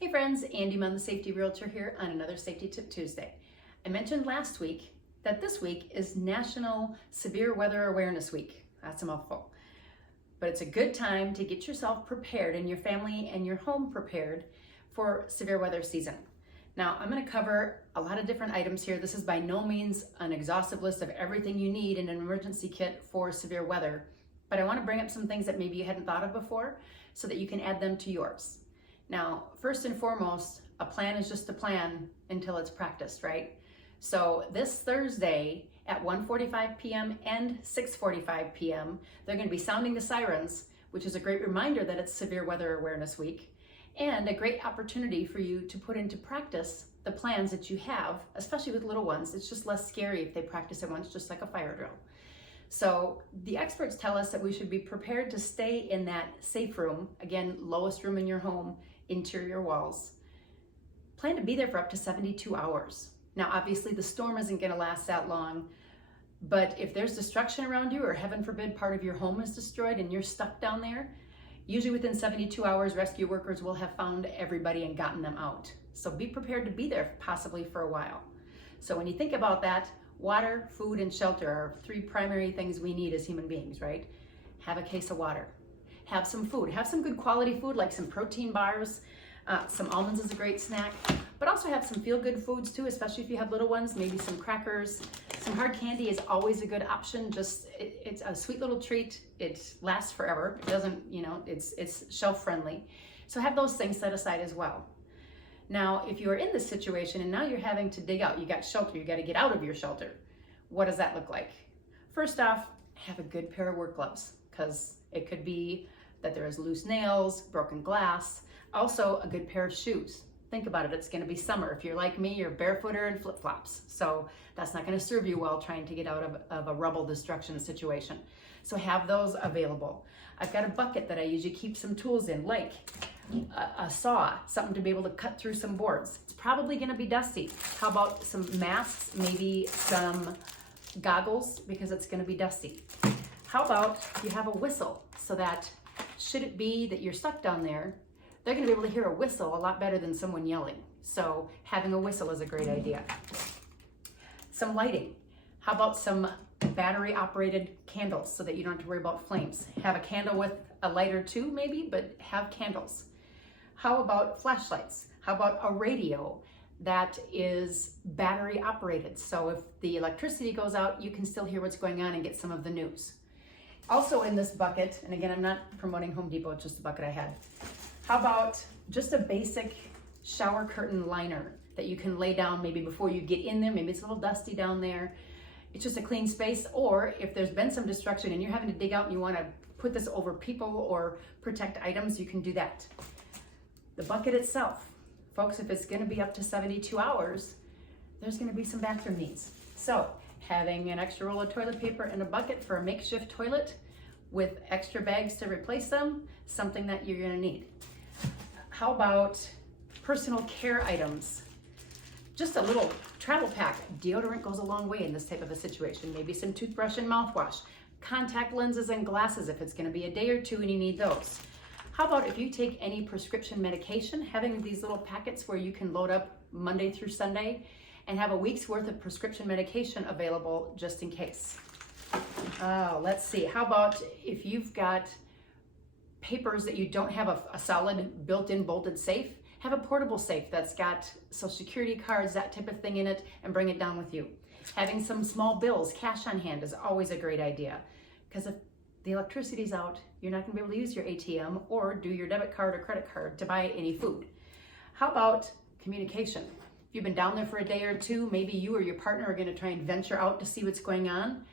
Hey friends, Andy Munn, the Safety Realtor here on another Safety Tip Tuesday. I mentioned last week that this week is National Severe Weather Awareness Week. That's a mouthful. But it's a good time to get yourself prepared and your family and your home prepared for severe weather season. Now, I'm going to cover a lot of different items here. This is by no means an exhaustive list of everything you need in an emergency kit for severe weather, but I want to bring up some things that maybe you hadn't thought of before so that you can add them to yours. Now, first and foremost, a plan is just a plan until it's practiced, right? So this Thursday at 1:45 p.m. and 6:45 p.m., they're going to be sounding the sirens, which is a great reminder that it's Severe Weather Awareness Week, and a great opportunity for you to put into practice the plans that you have, especially with little ones. It's just less scary if they practice it once, just like a fire drill. So the experts tell us that we should be prepared to stay in that safe room, again, lowest room in your home, interior walls. Plan to be there for up to 72 hours. Now, obviously the storm isn't going to last that long, but if there's destruction around you, or heaven forbid part of your home is destroyed and you're stuck down there, usually within 72 hours, rescue workers will have found everybody and gotten them out. So be prepared to be there possibly for a while. So when you think about that, water, food, and shelter are three primary things we need as human beings, right? Have a case of water. Have some food. Have some good quality food like some protein bars. Some almonds is a great snack, but also have some feel-good foods too, especially if you have little ones, maybe some crackers. Some hard candy is always a good option. It's a sweet little treat. It lasts forever. It doesn't, it's shelf friendly. So have those things set aside as well. Now, if you're in this situation and now you're having to dig out, you got shelter, you got to get out of your shelter. What does that look like? First off, have a good pair of work gloves, because it could be that there is loose nails, broken glass. Also, a good pair of shoes. Think about it, it's going to be summer. If you're like me, you're barefooter and flip-flops. So that's not going to serve you well trying to get out of a rubble destruction situation. So have those available. I've got a bucket that I usually keep some tools in, like a saw, something to be able to cut through some boards. It's probably going to be dusty. How about some masks, maybe some goggles, because it's going to be dusty. How about you have a whistle, so that should it be that you're stuck down there, they're going to be able to hear a whistle a lot better than someone yelling. So having a whistle is a great idea. Some lighting. How about some battery operated candles so that you don't have to worry about flames? Have a candle with a lighter too, maybe, but have candles. How about flashlights? How about a radio that is battery operated? So if the electricity goes out, you can still hear what's going on and get some of the news. Also in this bucket, and again, I'm not promoting Home Depot, it's just the bucket I had. How about just a basic shower curtain liner that you can lay down maybe before you get in there? Maybe it's a little dusty down there. It's just a clean space. Or if there's been some destruction and you're having to dig out and you want to put this over people or protect items, you can do that. The bucket itself, folks, if it's going to be up to 72 hours, there's going to be some bathroom needs. So having an extra roll of toilet paper and a bucket for a makeshift toilet with extra bags to replace them, something that you're going to need. How about personal care items? Just a little travel pack. Deodorant goes a long way in this type of a situation. Maybe some toothbrush and mouthwash. Contact lenses and glasses if it's going to be a day or two and you need those. How about if you take any prescription medication, having these little packets where you can load up Monday through Sunday and have a week's worth of prescription medication available just in case. Let's see. How about if you've got papers that you don't have a solid built-in bolted safe, have a portable safe that's got Social Security cards, that type of thing in it, and bring it down with you. Having some small bills, cash on hand, is always a great idea, because if the electricity's out, you're not going to be able to use your ATM or do your debit card or credit card to buy any food. How about communication? If you've been down there for a day or two, maybe you or your partner are going to try and venture out to see what's going on,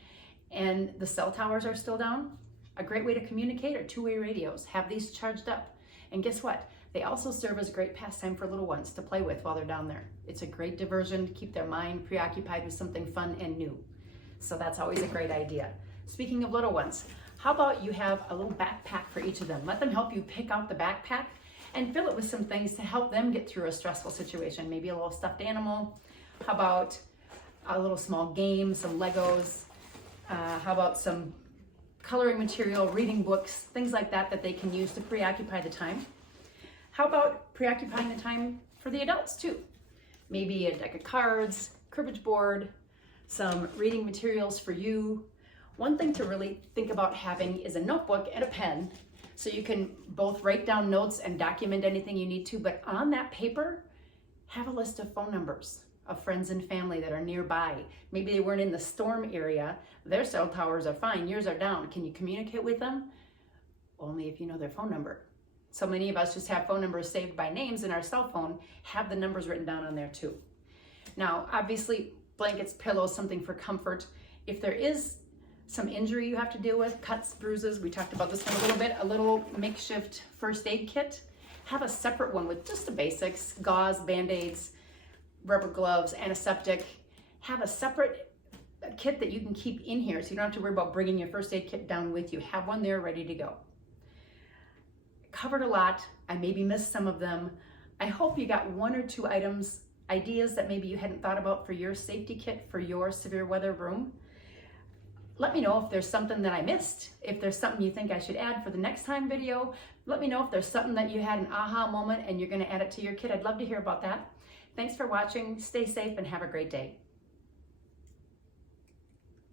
and the cell towers are still down. A great way to communicate are two-way radios. Have these charged up. And guess what? They also serve as great pastime for little ones to play with while they're down there. It's a great diversion to keep their mind preoccupied with something fun and new. So that's always a great idea. Speaking of little ones, how about you have a little backpack for each of them? Let them help you pick out the backpack and fill it with some things to help them get through a stressful situation. Maybe a little stuffed animal. How about a little small game, some Legos? How about some coloring material, reading books, things like that that they can use to preoccupy the time. How about preoccupying the time for the adults too? Maybe a deck of cards, cribbage board, some reading materials for you. One thing to really think about having is a notebook and a pen, so you can both write down notes and document anything you need to, but on that paper, have a list of phone numbers of friends and family that are nearby. Maybe they weren't in the storm area. Their cell towers are fine, yours are down. Can you communicate with them? Only if you know their phone number. So many of us just have phone numbers saved by names in our cell phone, have the numbers written down on there too. Now, obviously, blankets, pillows, something for comfort. If there is some injury you have to deal with, cuts, bruises, we talked about this one a little bit, a little makeshift first aid kit. Have a separate one with just the basics, gauze, Band-Aids, rubber gloves, antiseptic. Have a separate kit that you can keep in here so you don't have to worry about bringing your first aid kit down with you. Have one there ready to go. Covered a lot. I maybe missed some of them. I hope you got one or two ideas that maybe you hadn't thought about for your safety kit for your severe weather room. Let me know if there's something that I missed. If there's something you think I should add for the next time video, let me know if there's something that you had an aha moment and you're going to add it to your kit. I'd love to hear about that. Thanks for watching. Stay safe and have a great day.